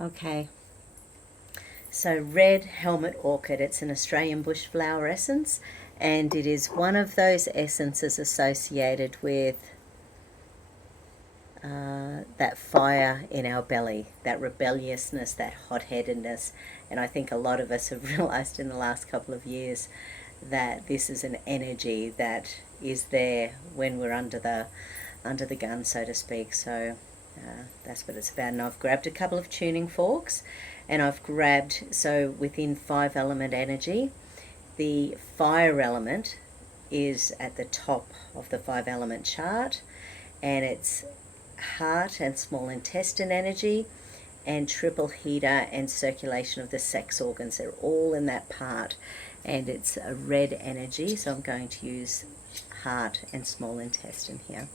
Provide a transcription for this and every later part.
Okay, so red Helmet Orchid, it's an Australian bush flower essence, and it is one of those essences associated with that fire in our belly, that rebelliousness, that hot-headedness. And I think a lot of us have realized in the last couple of years that this is an energy that is there when we're under the gun, so to speak. So that's what it's about. And I've grabbed a couple of tuning forks, and I've grabbed, so within 5-element energy, the fire element is at the top of the 5-element chart, and it's heart and small intestine energy, and triple heater and circulation of the sex organs. They're all in that part, and it's a red energy, so I'm going to use heart and small intestine here.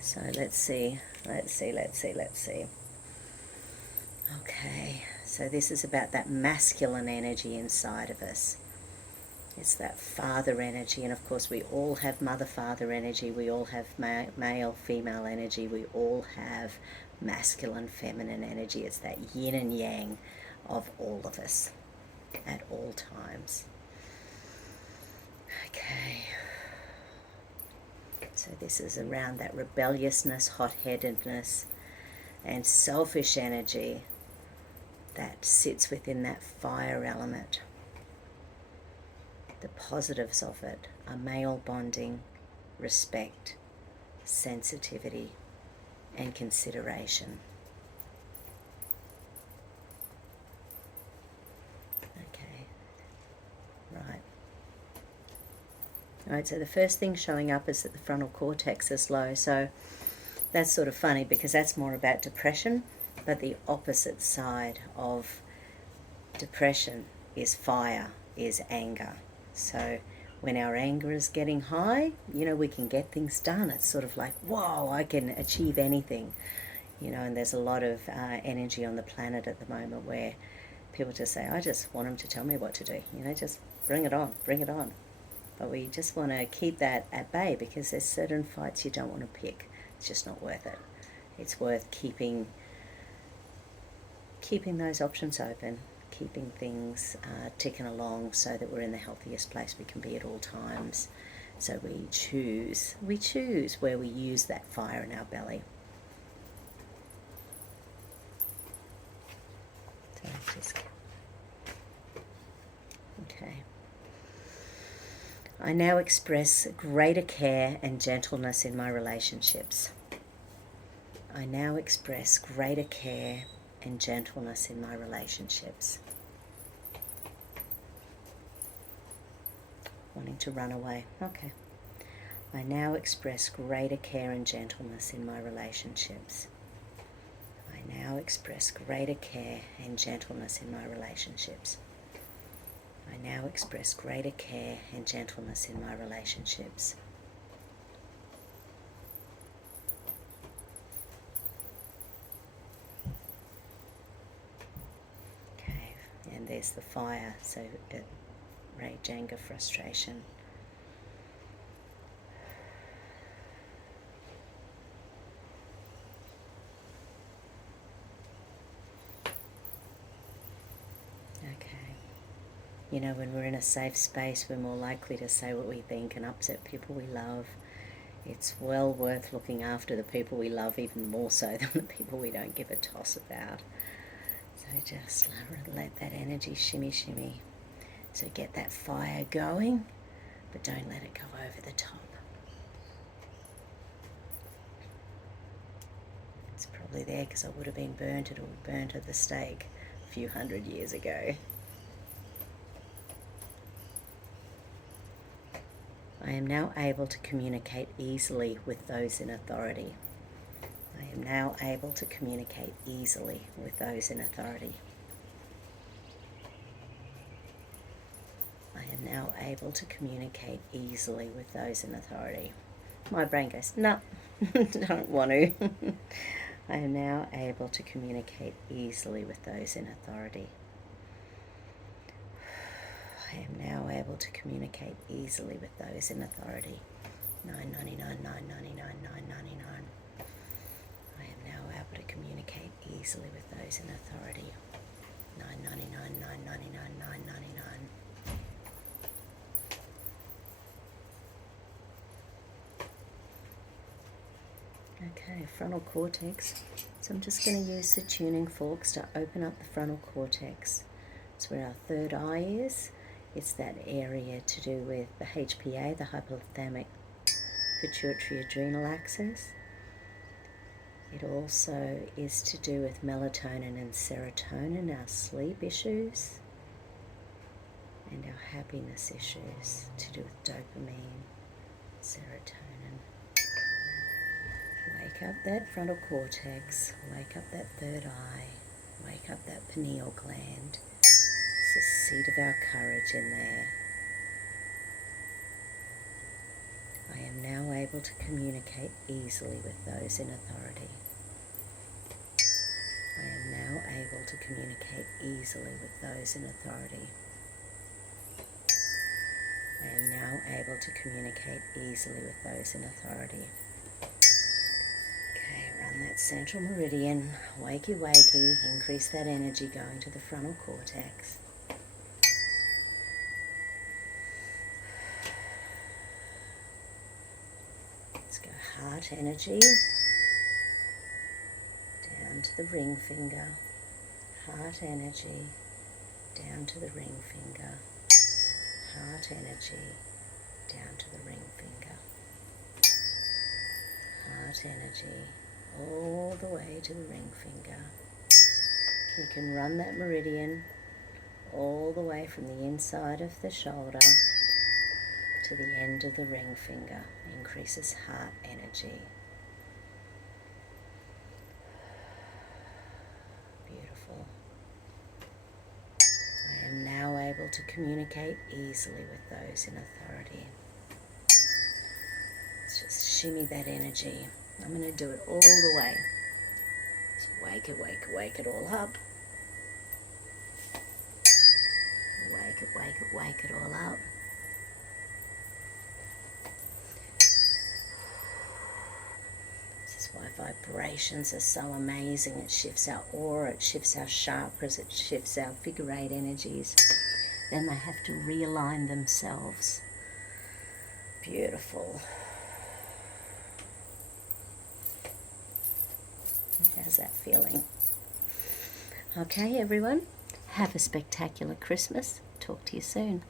So let's see. Okay, so this is about that masculine energy inside of us. It's that father energy, and of course we all have mother-father energy, we all have male-female energy, we all have masculine-feminine energy. It's that yin and yang of all of us at all times. Okay, so this is around that rebelliousness, hot-headedness, and selfish energy that sits within that fire element. The positives of it are male bonding, respect, sensitivity, and consideration. Okay, right. Alright, so the first thing showing up is that the frontal cortex is low. So that's sort of funny because that's more about depression, but the opposite side of depression is fire, is anger. So when our anger is getting high, we can get things done. It's sort of like, whoa, I can achieve anything. And there's a lot of energy on the planet at the moment where people just say, I just want them to tell me what to do. Just bring it on, bring it on. But we just want to keep that at bay because there's certain fights you don't want to pick. It's just not worth it. It's worth keeping those options open, keeping things ticking along so that we're in the healthiest place we can be at all times. So we choose where we use that fire in our belly. So okay. I now express greater care and gentleness in my relationships. I now express greater care and gentleness in my relationships. Wanting to run away. Okay. I now express greater care and gentleness in my relationships. I now express greater care and gentleness in my relationships. I now express greater care and gentleness in my relationships. Okay, and there's the fire, so rage, anger, frustration. When we're in a safe space, we're more likely to say what we think and upset people we love. It's well worth looking after the people we love even more so than the people we don't give a toss about. So just let that energy shimmy. So get that fire going, but don't let it go over the top. It's probably there because I would have been burnt at the stake a few hundred years ago. I am now able to communicate easily with those in authority. I am now able to communicate easily with those in authority. I am now able to communicate easily with those in authority. My brain goes, no, don't want to. I am now able to communicate easily with those in authority. I am now able to communicate easily with those in authority. 999, 999, 999. I am now able to communicate easily with those in authority. 999, 999, 999. Okay, frontal cortex. So I'm just going to use the tuning forks to open up the frontal cortex. It's where our third eye is. It's that area to do with the HPA, the hypothalamic pituitary adrenal axis. It also is to do with melatonin and serotonin, our sleep issues, and our happiness issues, to do with dopamine, serotonin. Wake up that frontal cortex, wake up that third eye, wake up that pineal gland. It's the seat of our courage in there. I am now able to communicate easily with those in authority. I am now able to communicate easily with those in authority. I am now able to communicate easily with those in authority. Okay, run that central meridian, wakey wakey, increase that energy going to the frontal cortex. Let's go heart energy, down to the ring finger, heart energy, down to the ring finger, heart energy, down to the ring finger, heart energy, all the way to the ring finger. You can run that meridian all the way from the inside of the shoulder to the end of the ring finger. Increases heart energy. Beautiful. I am now able to communicate easily with those in authority. Let's just shimmy that energy. I'm going to do it all the way. Just wake it, wake it, wake it all up. Wake it, wake it, wake it all up. This is why vibrations are so amazing. It shifts our aura, it shifts our chakras, it shifts our figure eight energies. Then they have to realign themselves. Beautiful. How's that feeling? Okay, everyone. Have a spectacular Christmas. Talk to you soon.